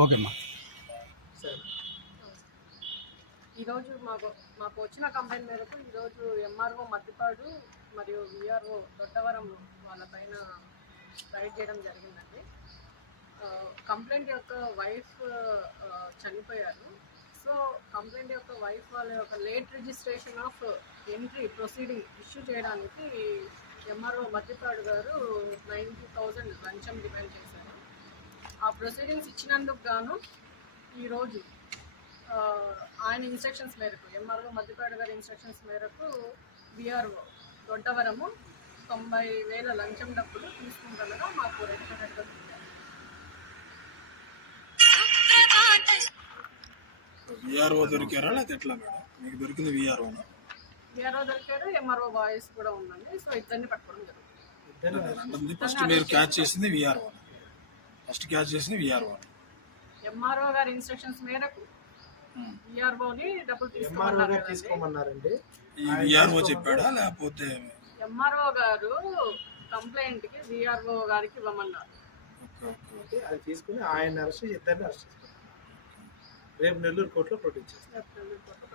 ఓకేమ్మా సరే. ఈరోజు మాకు మాకు వచ్చిన కంప్లైంట్ మేరకు ఈరోజు ఎంఆర్ఓ మద్దిపాడు మరియు విఆర్ఓ దొడ్డవరం వాళ్ళ పైన రైడ్ చేయడం జరిగిందండి. కంప్లైంట్ యొక్క వైఫ్ చనిపోయారు. సో కంప్లైంట్ యొక్క వైఫ్ వాళ్ళ యొక్క late registration of entry proceeding issue చేయడానికి ఎంఆర్ఓ మద్దిపాడు గారు నైంటీ థౌజండ్ లంచం డిమాండ్ చేశారు. ఆ ప్రొసీడింగ్స్ ఇచ్చినందుకు గాను ఈరోజు ఆయన ఇన్స్ట్రక్షన్స్ మేరకు ఎంఆర్ఓ మధ్యపేట గారి ఇన్స్ట్రక్షన్స్ మేరకు బీఆర్ఓ దొడ్డవరము తొంభై వేల లంచం డబ్బులు తీసుకుంటుండగా మాకు రెడ్ దొరికారు విఆర్ఓ దొరికారా? లేకపోతే ఎట్లా మేడం? మీకు దొరికింది విఆర్ఓనా బీఆర్ఓ దొరికారు ఎంఆర్ఓ వాయిస్ కూడా ఉందండి. సో ఇద్దరిని పట్టుకోవడం జరుగుతుంది. ఫస్ట్ మీరు క్యాచ్ చేసింది విఆర్ఓ ఫస్ట్ క్యాచ్ చేసింది విఆర్ఓ ఎంఆర్ఓ గారి ఇన్స్ట్రక్షన్స్ మేరకు డబ్బులు ఎంఆర్ఓ గారు తీసుకోమన్నారు తీసుకోమన్నారండి. ఈ విఆర్ఓ చెప్పాడా? లేకపోతే ఎంఆర్ఓ గారు కంప్లైంట్కి బీఆర్ఓ గారికి ఇవ్వమన్నారు. Okay okay okay. అది తీసుకుని ఆయన అరెస్ట్ ఇద్దరిని అరెస్ట్ చేస్తారు రేపు నెల్లూరు కోర్టులో ప్రొడ్యూస్ చేస్తారు.